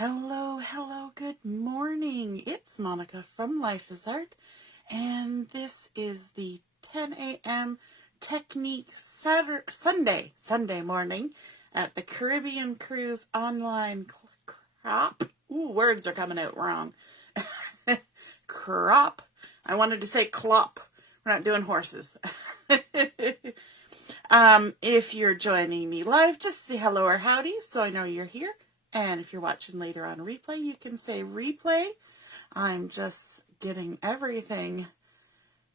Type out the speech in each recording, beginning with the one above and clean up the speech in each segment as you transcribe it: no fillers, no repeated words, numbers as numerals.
Hello, hello, good morning. It's Monica from Life is Art, and this is the 10 a.m. Technique Sunday morning at the Caribbean Cruise online crop. Ooh, words are coming out wrong. Crop. I wanted to say clop. We're not doing horses. If you're joining me live, just say hello or howdy so I know you're here. And if you're watching later on replay, you can say replay. I'm just getting everything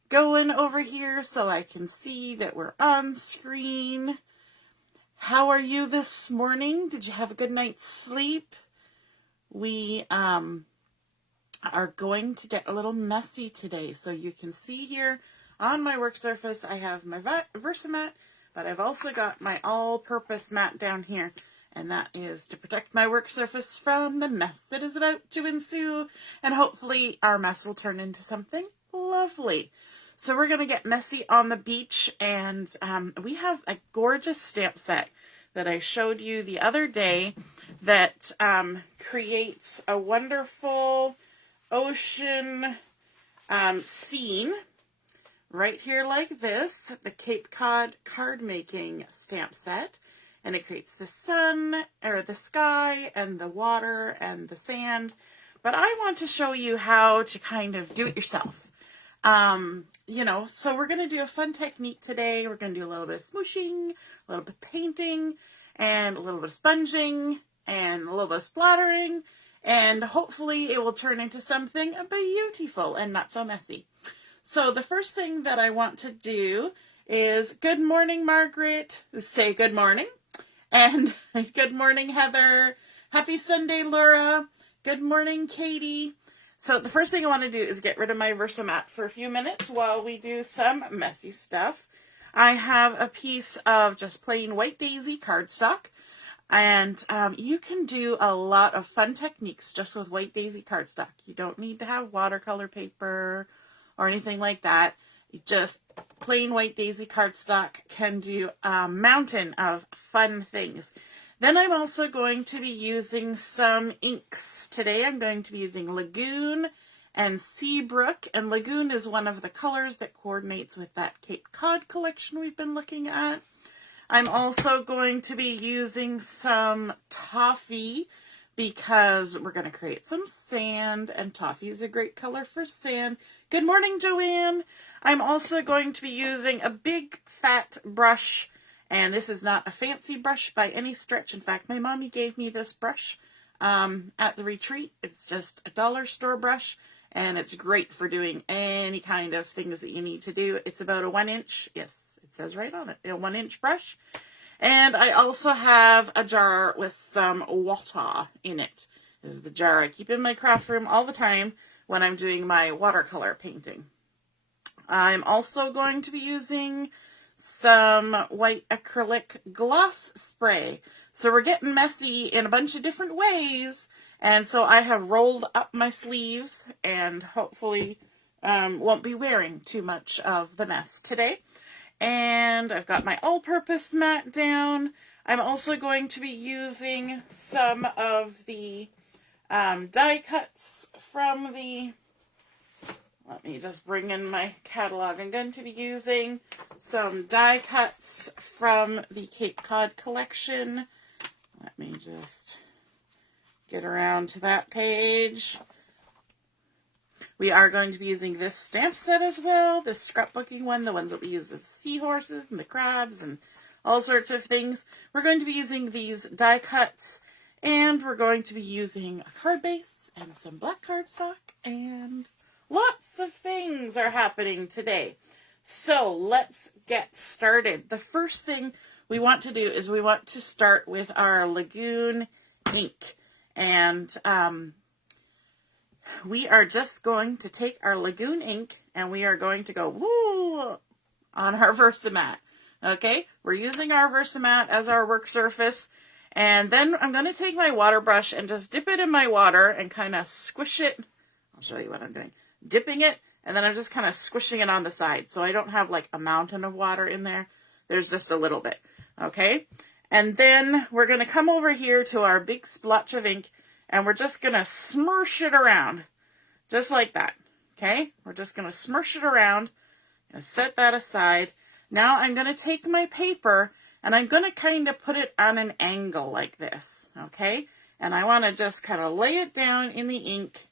going over here so I can see that we're on screen. How are you this morning? Did you have a good night's sleep? We are going to get a little messy today. So you can see here on my work surface, I have my Versamat, but I've also got my all-purpose mat down here. And that is to protect my work surface from the mess that is about to ensue. And hopefully our mess will turn into something lovely. So we're going to get messy on the beach. And we have a gorgeous stamp set that I showed you the other day that creates a wonderful ocean scene right here like this. The Cape Cod card making stamp set. And it creates the sun, or the sky, and the water, and the sand. But I want to show you how to kind of do it yourself. So we're going to do a fun technique today. We're going to do a little bit of smooshing, a little bit of painting, and a little bit of sponging, and a little bit of splattering. And hopefully it will turn into something beautiful and not so messy. So the first thing that I want to do is, good morning, Margaret. Say good morning. And good morning, Heather. Happy Sunday, Laura. Good morning, Katie. So the first thing I want to do is get rid of my Versamat for a few minutes while we do some messy stuff. I have a piece of just plain white daisy cardstock. And you can do a lot of fun techniques just with white daisy cardstock. You don't need to have watercolor paper or anything like that. Just plain white daisy cardstock can do a mountain of fun things. Then I'm also going to be using some inks. Today I'm going to be using Lagoon and Seabrook. And Lagoon is one of the colors that coordinates with that Cape Cod collection we've been looking at. I'm also going to be using some Toffee because we're going to create some sand, and Toffee is a great color for sand. Good morning, Joanne. I'm also going to be using a big fat brush, and this is not a fancy brush by any stretch. In fact, my mommy gave me this brush at the retreat. It's just a dollar store brush, and it's great for doing any kind of things that you need to do. It's about a 1 inch, yes, it says right on it, a 1 inch brush. And I also have a jar with some water in it. This is the jar I keep in my craft room all the time when I'm doing my watercolor painting. I'm also going to be using some white acrylic gloss spray. So we're getting messy in a bunch of different ways. And so I have rolled up my sleeves and hopefully won't be wearing too much of the mess today. And I've got my all-purpose mat down. I'm also going to be using some of the die cuts from the... Let me just bring in my catalog. I'm going to be using some die cuts from the Cape Cod collection. Let me just get around to that page. We are going to be using this stamp set as well, this scrapbooking one, the ones that we use with seahorses and the crabs and all sorts of things. We're going to be using these die cuts, and we're going to be using a card base and some black cardstock, and lots of things are happening today. So let's get started. The first thing we want to do is we want to start with our Lagoon ink. And we are just going to take our Lagoon ink and we are going to go woo on our Versamat. Okay, we're using our Versamat as our work surface. And then I'm going to take my water brush and just dip it in my water and kind of squish it. I'll show you what I'm doing. Dipping it, and then I'm just kind of squishing it on the side. So I don't have like a mountain of water in there. There's just a little bit. Okay, and then we're going to come over here to our big splotch of ink, and we're just going to smoosh it around, just like that. Okay, we're just going to smoosh it around and set that aside. Now I'm going to take my paper and I'm going to kind of put it on an angle like this, okay? And I want to just kind of lay it down in the ink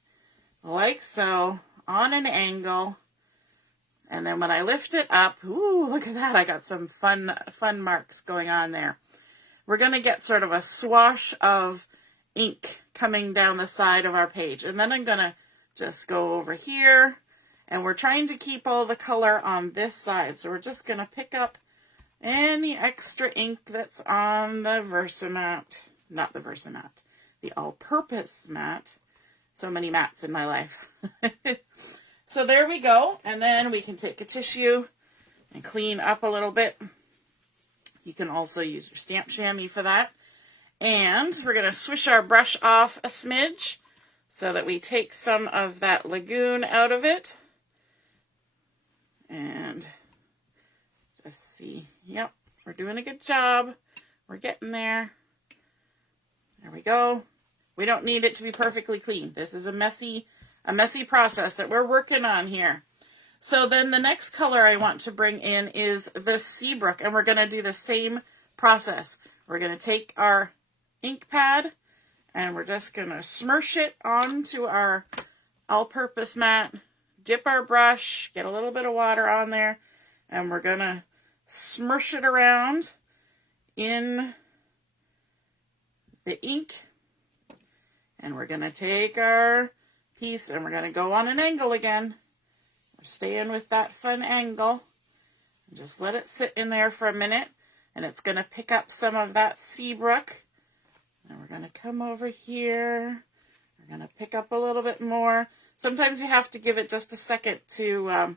like so, on an angle. And then when I lift it up, ooh, look at that. I got some fun marks going on there. We're going to get sort of a swash of ink coming down the side of our page. And then I'm going to just go over here. And we're trying to keep all the color on this side. So we're just going to pick up any extra ink that's on the Versamat. Not the Versamat. The all-purpose mat. So many mats in my life. So there we go. And then we can take a tissue and clean up a little bit. You can also use your stamp chamois for that. And we're going to swish our brush off a smidge so that we take some of that Lagoon out of it. And just see, yep, we're doing a good job. We're getting there. There we go. We don't need it to be perfectly clean. This is a messy process that we're working on here. So then the next color I want to bring in is the Seabrook, and we're going to do the same process. We're going to take our ink pad and we're just going to smoosh it onto our all-purpose mat, dip our brush, get a little bit of water on there, and we're going to smoosh it around in the ink. And we're going to take our piece and we're going to go on an angle again. We're staying with that fun angle. Just let it sit in there for a minute, and it's going to pick up some of that Seabrook. And we're going to come over here. We're going to pick up a little bit more. Sometimes you have to give it just a second to,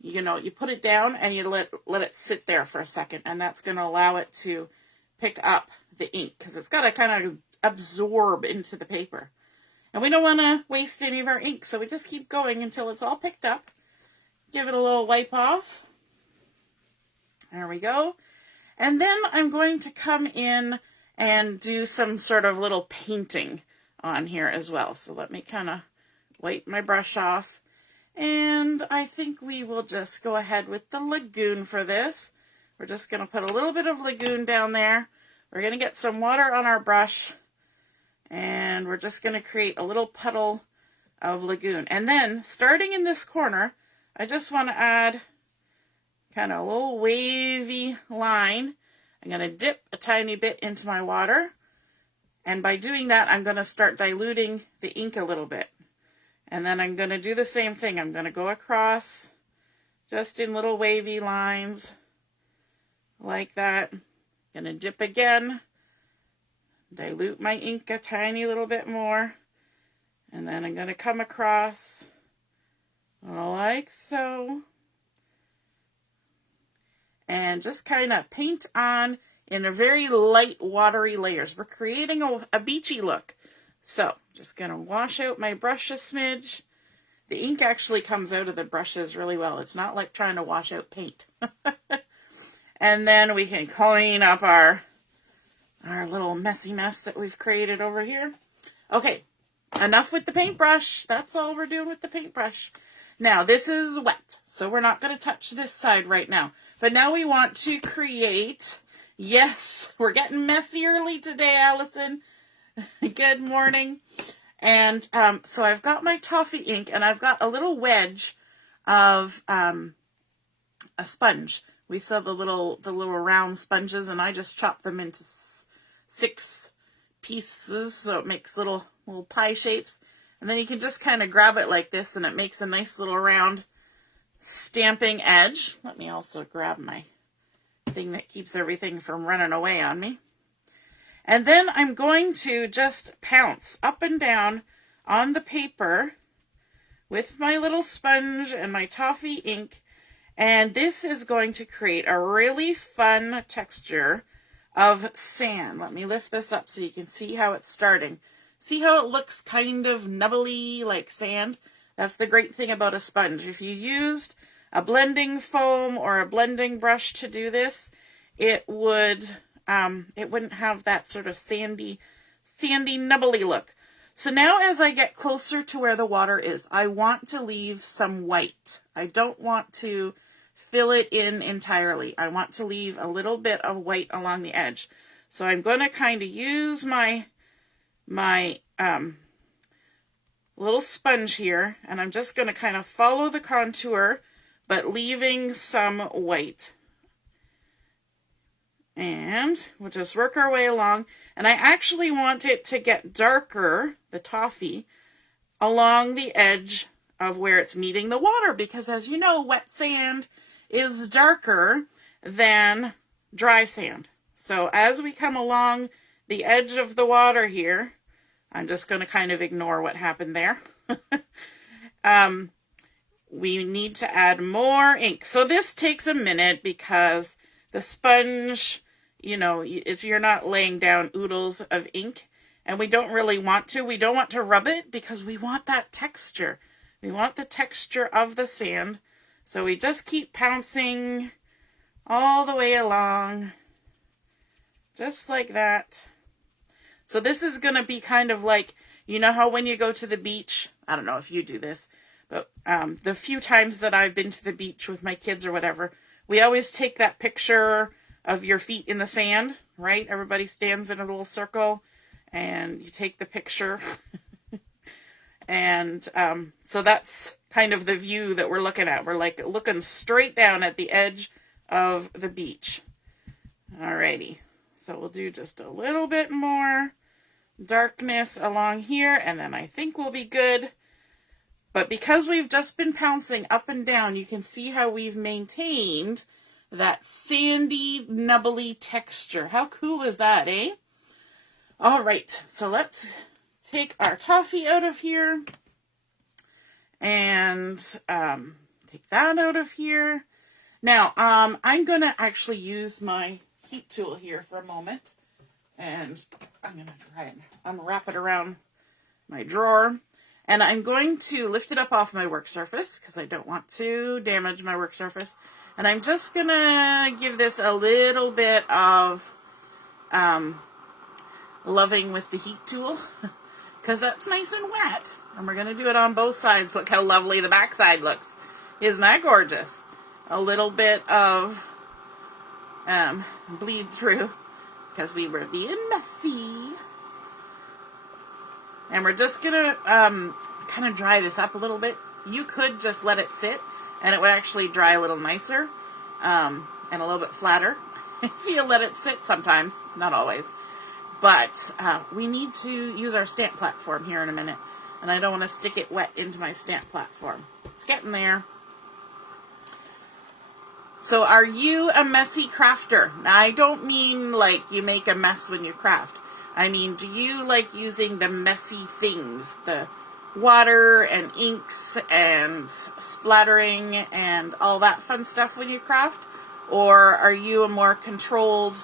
you put it down and you let it sit there for a second, and that's going to allow it to pick up the ink because it's got to kind of absorb into the paper. And we don't want to waste any of our ink, so we just keep going until it's all picked up. Give it a little wipe off. There we go. And then I'm going to come in and do some sort of little painting on here as well. So let me kind of wipe my brush off. And I think we will just go ahead with the Lagoon for this. We're just going to put a little bit of Lagoon down there. We're going to get some water on our brush. And we're just going to create a little puddle of Lagoon. And then, starting in this corner, I just want to add kind of a little wavy line. I'm going to dip a tiny bit into my water. And by doing that, I'm going to start diluting the ink a little bit. And then I'm going to do the same thing. I'm going to go across just in little wavy lines like that. I'm going to dip again. Dilute my ink a tiny little bit more, and then I'm going to come across like so, and just kind of paint on in a very light watery layers. We're creating a beachy look. So just going to wash out my brush a smidge. The ink actually comes out of the brushes really well. It's not like trying to wash out paint. And then we can clean up our little messy mess that we've created over here. Okay, enough with the paintbrush. That's all we're doing with the paintbrush. Now, this is wet, so we're not going to touch this side right now. But now we want to create, yes, we're getting messy early today, Allison. Good morning. And so I've got my Toffee ink, and I've got a little wedge of a sponge. We sell the little round sponges, and I just chop them into 6 pieces, so it makes little pie shapes. And then you can just kind of grab it like this, and it makes a nice little round stamping edge. Let me also grab my thing that keeps everything from running away on me. And then I'm going to just pounce up and down on the paper with my little sponge and my Toffee ink. And this is going to create a really fun texture of sand. Let me lift this up so you can see how it's starting. See how it looks kind of nubbly like sand? That's the great thing about a sponge. If you used a blending foam or a blending brush to do this, it wouldn't have that sort of sandy sandy, nubbly look. So now as I get closer to where the water is, I want to leave some white. I don't want to fill it in entirely. I want to leave a little bit of white along the edge. So I'm going to kind of use my little sponge here, and I'm just going to kind of follow the contour, but leaving some white. And we'll just work our way along. And I actually want it to get darker, the toffee, along the edge of where it's meeting the water, because as you know, wet sand is darker than dry sand. So as we come along the edge of the water here, I'm just going to kind of ignore what happened there. We need to add more ink. So this takes a minute because the sponge, you know, you're not laying down oodles of ink, and we don't really want to. We don't want to rub it because we want that texture. We want the texture of the sand. So we just keep pouncing all the way along, just like that. So this is going to be kind of like, you know how when you go to the beach, I don't know if you do this, but the few times that I've been to the beach with my kids or whatever, we always take that picture of your feet in the sand, right? Everybody stands in a little circle and you take the picture. And so that's kind of the view that we're looking at. We're like looking straight down at the edge of the beach. Alrighty. So we'll do just a little bit more darkness along here, and then I think we'll be good. But because we've just been pouncing up and down, you can see how we've maintained that sandy, nubbly texture. How cool is that, eh? All right, so let's take our toffee out of here and take that out of here. Now, I'm going to actually use my heat tool here for a moment, and I'm going to try and unwrap it around my drawer, and I'm going to lift it up off my work surface because I don't want to damage my work surface, and I'm just going to give this a little bit of loving with the heat tool because that's nice and wet, and we're going to do it on both sides. Look how lovely the back side looks. Isn't that gorgeous? A little bit of bleed through because we were being messy. And we're just gonna kind of dry this up a little bit. You could just let it sit and it would actually dry a little nicer and a little bit flatter if you let it sit sometimes, not always. But we need to use our stamp platform here in a minute, and I don't want to stick it wet into my stamp platform. It's getting there. So are you a messy crafter? Now, I don't mean like you make a mess when you craft. I mean, do you like using the messy things, the water and inks and splattering and all that fun stuff when you craft? Or are you a more controlled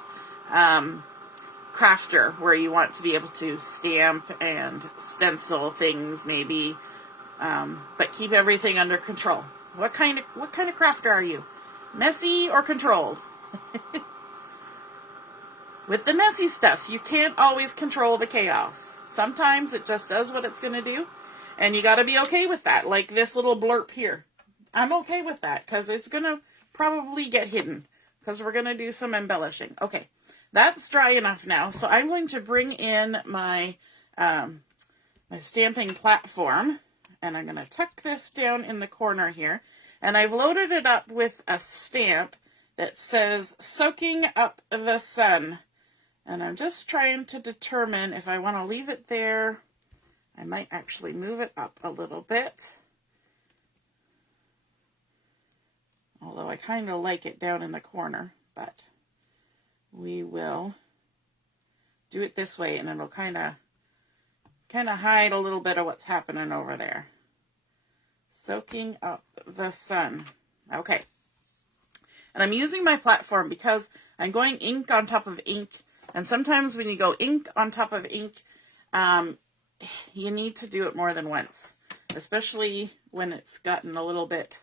crafter where you want to be able to stamp and stencil things maybe, but keep everything under control? What kind of crafter are you? Messy or controlled? With the messy stuff, you can't always control the chaos. Sometimes it just does what it's going to do, and you got to be okay with that. Like this little blurb here. I'm okay with that because it's going to probably get hidden because we're going to do some embellishing. Okay, that's dry enough now. So I'm going to bring in my, my stamping platform, and I'm going to tuck this down in the corner here. And I've loaded it up with a stamp that says, "Soaking up the sun." And I'm just trying to determine if I want to leave it there. I might actually move it up a little bit. Although I kind of like it down in the corner, but we will do it this way, and it'll kind of hide a little bit of what's happening over there. Soaking up the sun. Okay. And I'm using my platform because I'm going ink on top of ink. And sometimes when you go ink on top of ink, you need to do it more than once. Especially when it's gotten a little bit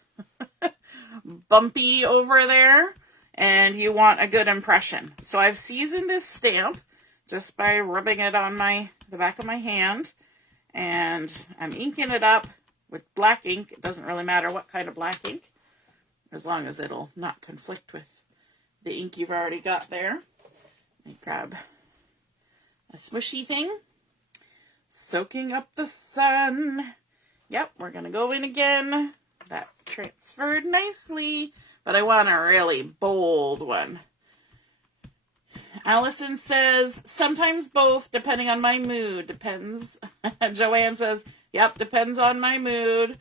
bumpy over there and you want a good impression. So I've seasoned this stamp just by rubbing it on my the back of my hand, and I'm inking it up with black ink. It doesn't really matter what kind of black ink, as long as it'll not conflict with the ink you've already got there. Let me grab a smushy thing. Soaking up the sun. Yep, we're going to go in again. That transferred nicely, but I want a really bold one. Allison says, sometimes both, depending on my mood. Depends. Joanne says, yep, depends on my mood.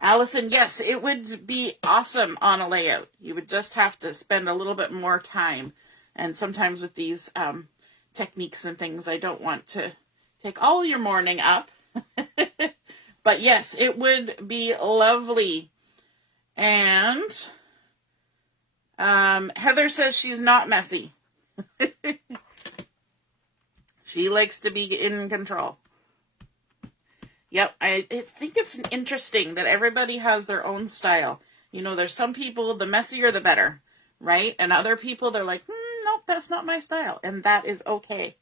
Allison, yes, it would be awesome on a layout. You would just have to spend a little bit more time. And sometimes with these techniques and things, I don't want to take all your morning up. But yes, it would be lovely. And Heather says she's not messy. She likes to be in control. Yep, I think it's interesting that everybody has their own style. You know, there's some people, the messier the better, right? And other people, they're like, nope, that's not my style. And that is okay.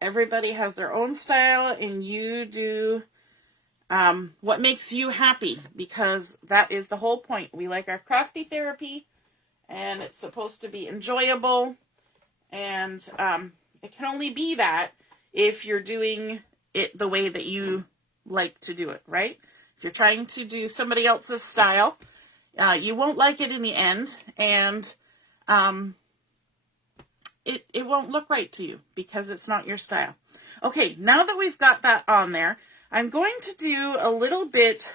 Everybody has their own style, and you do what makes you happy, because that is the whole point. We like our crafty therapy, and it's supposed to be enjoyable. And it can only be that if you're doing it the way that you like to do it, right? If you're trying to do somebody else's style, you won't like it in the end, and it won't look right to you because it's not your style. Okay, now that we've got that on there, I'm going to do a little bit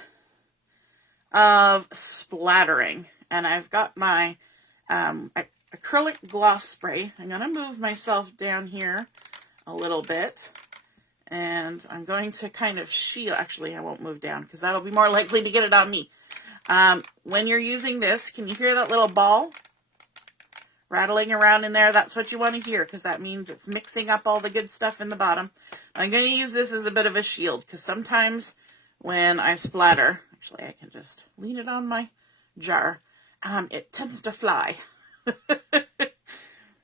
of splattering, and I've got my acrylic gloss spray. I'm going to move myself down here a little bit, and I'm going to kind of shield. Actually, I won't move down because that'll be more likely to get it on me. When you're using this, can you hear that little ball rattling around in there? That's what you want to hear, because that means it's mixing up all the good stuff in the bottom. I'm going to use this as a bit of a shield, because sometimes when I splatter, actually I can just lean it on my jar, it tends to fly.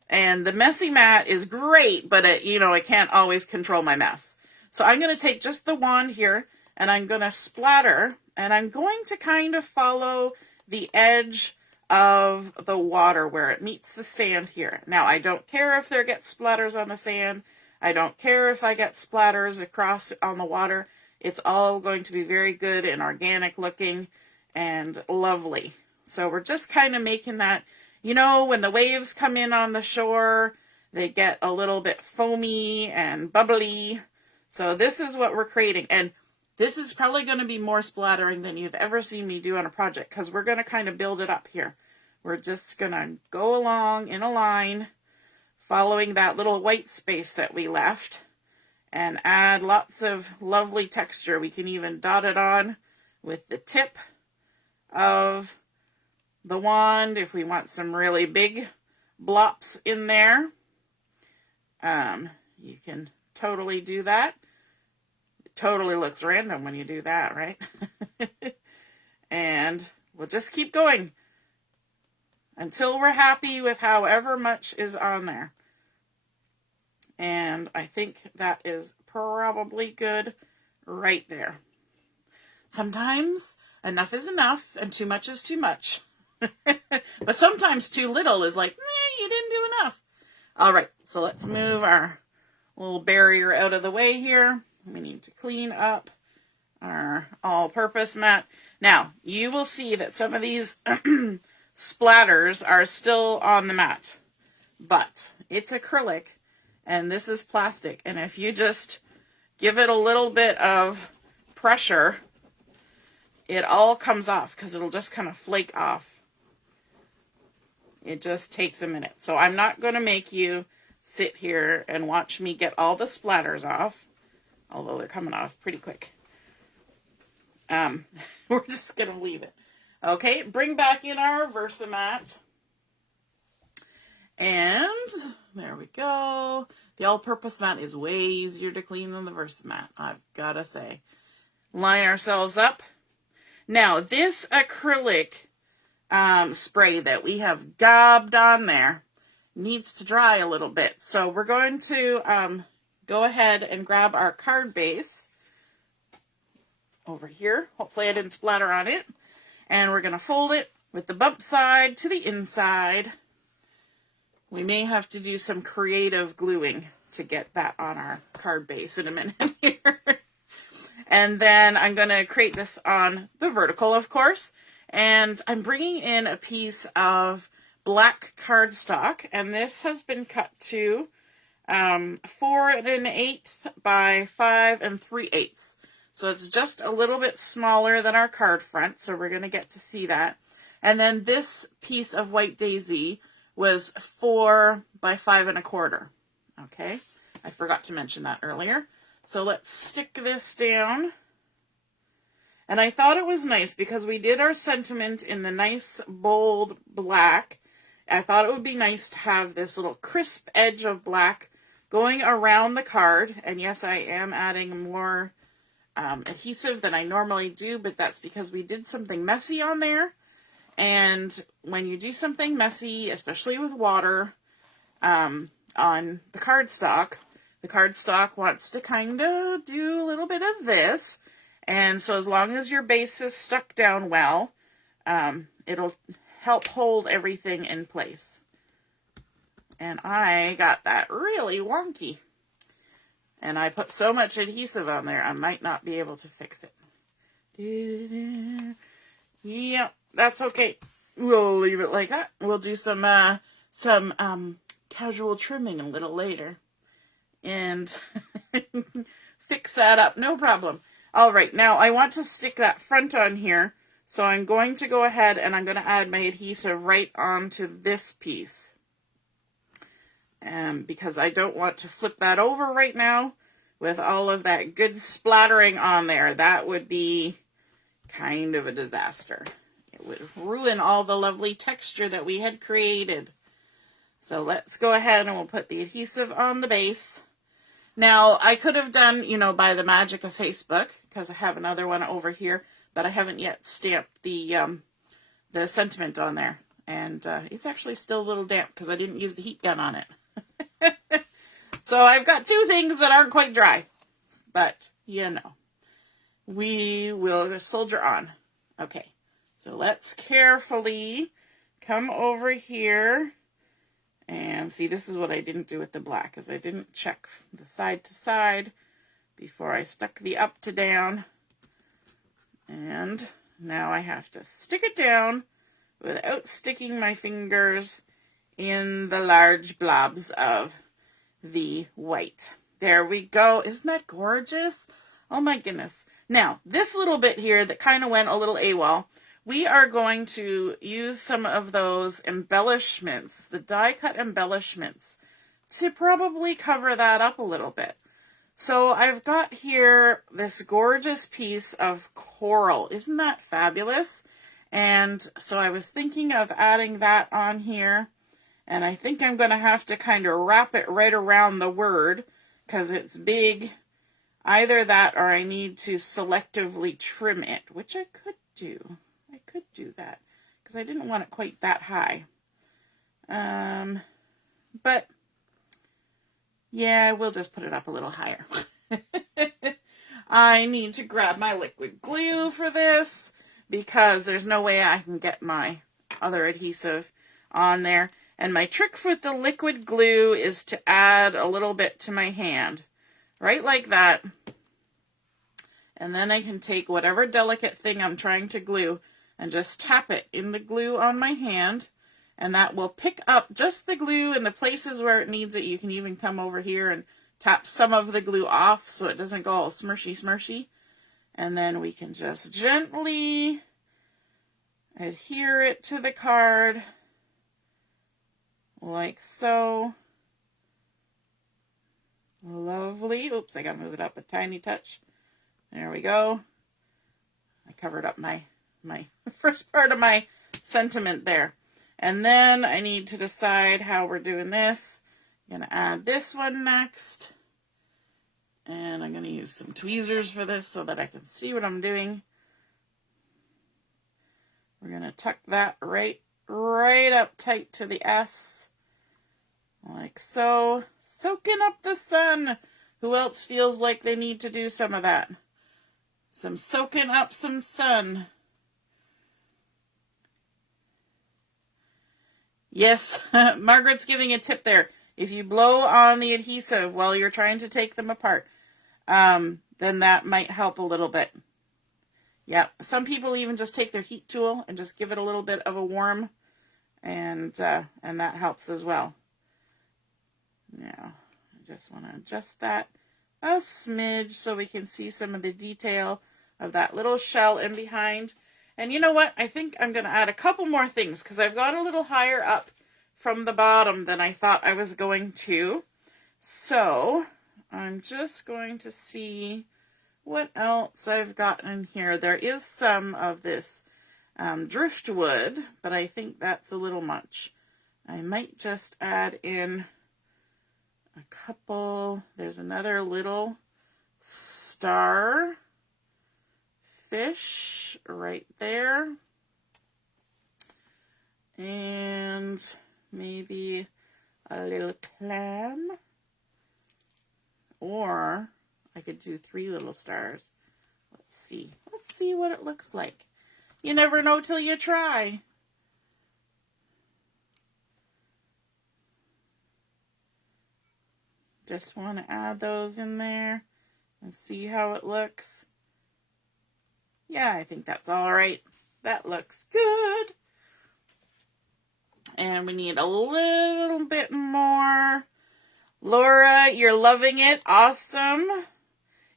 And the messy mat is great, but I can't always control my mess. So I'm going to take just the wand here, and I'm going to splatter, and I'm going to kind of follow the edge of the water where it meets the sand here. Now, I don't care if there gets splatters on the sand. I don't care if I get splatters across on the water. It's all going to be very good and organic looking and lovely. So we're just kind of making that, when the waves come in on the shore, they get a little bit foamy and bubbly. So this is what we're creating. And this is probably going to be more splattering than you've ever seen me do on a project, because we're going to kind of build it up here. We're just going to go along in a line, following that little white space that we left, and add lots of lovely texture. We can even dot it on with the tip of the wand if we want some really big blops in there. You can totally do that. It totally looks random when you do that, right? And we'll just keep going until we're happy with however much is on there. And I think that is probably good right there. Sometimes enough is enough and too much is too much. But sometimes too little is like, you didn't do enough. All right, so let's move our little barrier out of the way here. We need to clean up our all-purpose mat. Now, you will see that some of these splatters are still on the mat, but it's acrylic and this is plastic. And if you just give it a little bit of pressure, it all comes off, because it'll just kind of flake off. It just takes a minute. So I'm not going to make you sit here and watch me get all the splatters off, although they're coming off pretty quick. We're just going to leave it. Okay, bring back in our Versamat. And there we go. The all-purpose mat is way easier to clean than the Versamat, I've got to say. Line ourselves up. Now, this acrylic spray that we have gobbed on there needs to dry a little bit. So we're going to go ahead and grab our card base over here. Hopefully I didn't splatter on it. And we're going to fold it with the bump side to the inside. We may have to do some creative gluing to get that on our card base in a minute here. And then I'm going to create this on the vertical, of course. And I'm bringing in a piece of black cardstock. And this has been cut to 4 1/8 by 5 3/8. So it's just a little bit smaller than our card front. So we're going to get to see that. And then this piece of white daisy was 4 by 5 1/4. Okay, I forgot to mention that earlier. So let's stick this down. And I thought it was nice because we did our sentiment in the nice bold black. I thought it would be nice to have this little crisp edge of black going around the card. And yes, I am adding more adhesive than I normally do, but that's because we did something messy on there. And when you do something messy, especially with water on the cardstock wants to kind of do a little bit of this. And so as long as your base is stuck down well, it'll help hold everything in place. And I got that really wonky. And I put so much adhesive on there, I might not be able to fix it. Yeah, that's okay. We'll leave it like that. We'll do some casual trimming a little later. And fix that up, no problem. All right, now I want to stick that front on here. So I'm going to go ahead and I'm going to add my adhesive right onto this piece. Because I don't want to flip that over right now with all of that good splattering on there. That would be kind of a disaster. It would ruin all the lovely texture that we had created. So let's go ahead and we'll put the adhesive on the base. Now, I could have done, by the magic of Facebook, because I have another one over here, but I haven't yet stamped the sentiment on there. And it's actually still a little damp because I didn't use the heat gun on it. So I've got two things that aren't quite dry, but we will soldier on. Okay, so let's carefully come over here and see. This is what I didn't do with the black, is I didn't check the side to side before I stuck the up to down. And now I have to stick it down without sticking my fingers in the large blobs of the white. There we go. Isn't that gorgeous? Oh my goodness. Now, this little bit here that kind of went a little AWOL, we are going to use some of those embellishments, the die cut embellishments, to probably cover that up a little bit. So I've got here this gorgeous piece of coral. Isn't that fabulous? And so I was thinking of adding that on here. And I think I'm going to have to kind of wrap it right around the word because it's big. Either that or I need to selectively trim it, which I could do. I could do that because I didn't want it quite that high. But yeah, we'll just put it up a little higher. I need to grab my liquid glue for this because there's no way I can get my other adhesive on there. And my trick with the liquid glue is to add a little bit to my hand, right like that. And then I can take whatever delicate thing I'm trying to glue and just tap it in the glue on my hand. And that will pick up just the glue in the places where it needs it. You can even come over here and tap some of the glue off so it doesn't go all smushy. And then we can just gently adhere it to the card. Like so. Lovely. Oops, I gotta move it up a tiny touch. There we go. I covered up my first part of my sentiment there. And then I need to decide how we're doing this. I'm gonna add this one next. And I'm gonna use some tweezers for this so that I can see what I'm doing. We're gonna tuck that right up tight to the S. Like so. Soaking up the sun. Who else feels like they need to do some of that? Some soaking up some sun. Yes, Margaret's giving a tip there. If you blow on the adhesive while you're trying to take them apart, then that might help a little bit. Yeah, some people even just take their heat tool and just give it a little bit of a warm, and that helps as well. Now, I just want to adjust that a smidge so we can see some of the detail of that little shell in behind. And you know what? I think I'm going to add a couple more things because I've got a little higher up from the bottom than I thought I was going to. So I'm just going to see what else I've got in here. There is some of this driftwood, but I think that's a little much. I might just add in a couple. There's another little star fish right there, and maybe a little clam, or I could do 3 little stars. Let's see what it looks like. You never know till you try. Just want to add those in there and see how it looks. Yeah, I think that's all right. That looks good. And we need a little bit more. Laura, you're loving it. Awesome.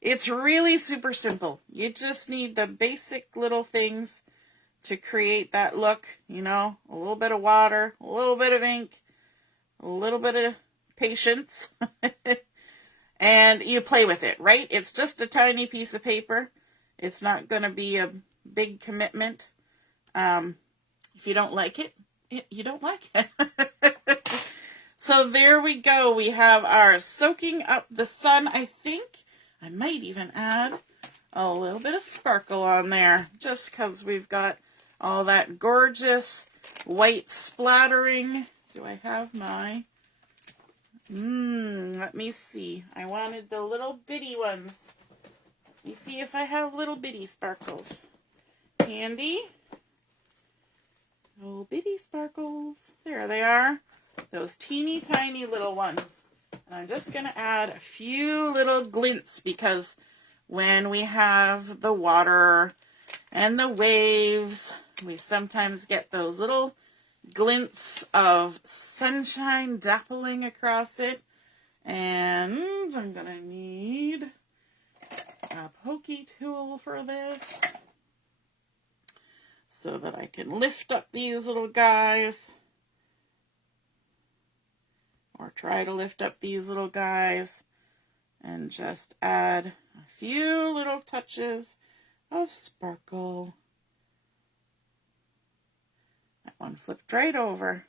It's really super simple. You just need the basic little things to create that look. You know, a little bit of water, a little bit of ink, a little bit of patience. And you play with it, right? It's just a tiny piece of paper. It's not going to be a big commitment. If you don't like it, you don't like it. So there we go. We have our soaking up the sun. I think I might even add a little bit of sparkle on there, just because we've got all that gorgeous white splattering. Do I have my... let me see. I wanted the little bitty ones. Let me see if I have little bitty sparkles. Handy. Oh, bitty sparkles. There they are. Those teeny tiny little ones. And I'm just going to add a few little glints because when we have the water and the waves, we sometimes get those little glints of sunshine dappling across it. And I'm going to need a pokey tool for this so that I can lift up these little guys, or try to lift up these little guys, and just add a few little touches of sparkle. That one flipped right over.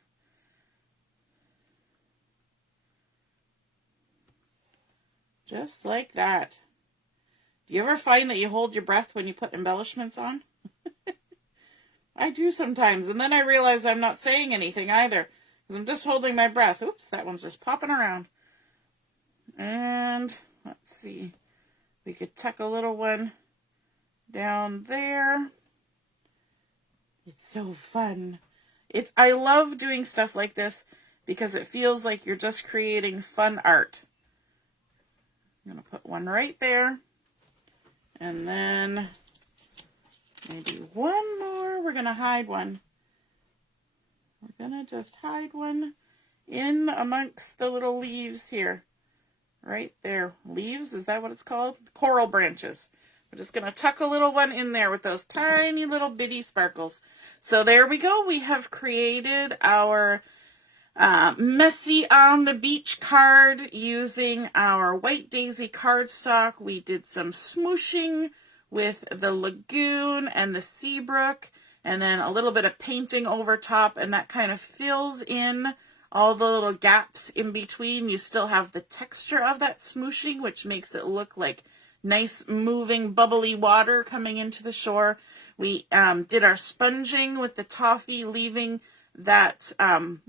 Just like that. Do you ever find that you hold your breath when you put embellishments on? I do sometimes, and then I realize I'm not saying anything either, because I'm just holding my breath. Oops, that one's just popping around. And let's see. We could tuck a little one down there. It's so fun. I love doing stuff like this because it feels like you're just creating fun art. I'm going to put one right there. And then maybe one more. We're going to hide one. We're going to just hide one in amongst the little leaves here. Right there. Leaves, is that what it's called? Coral branches. We're just going to tuck a little one in there with those tiny little bitty sparkles. So there we go. We have created our Messy on the Beach card using our White Daisy cardstock. We did some smooshing with the Lagoon and the Seabrook, and then a little bit of painting over top, and that kind of fills in all the little gaps in between. You still have the texture of that smooshing, which makes it look like nice moving bubbly water coming into the shore. We did our sponging with the Toffee, leaving that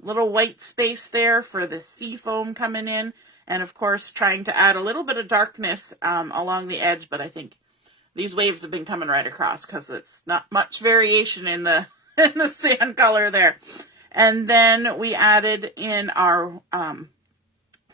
little white space there for the sea foam coming in. And of course, trying to add a little bit of darkness along the edge, but I think these waves have been coming right across because it's not much variation in the in the sand color there. And then we added in our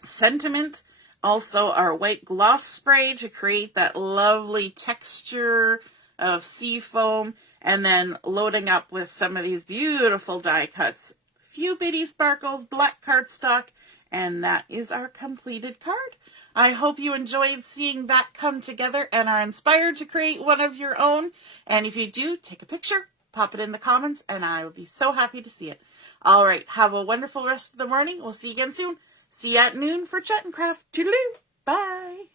sentiment, also our white gloss spray to create that lovely texture of sea foam, and then loading up with some of these beautiful die cuts, few bitty sparkles, black cardstock, and that is our completed card. I hope you enjoyed seeing that come together and are inspired to create one of your own. And if you do, take a picture, pop it in the comments, and I will be so happy to see it. All right, have a wonderful rest of the morning. We'll see you again soon. See you at noon for Chat and Craft. Toodaloo. Bye.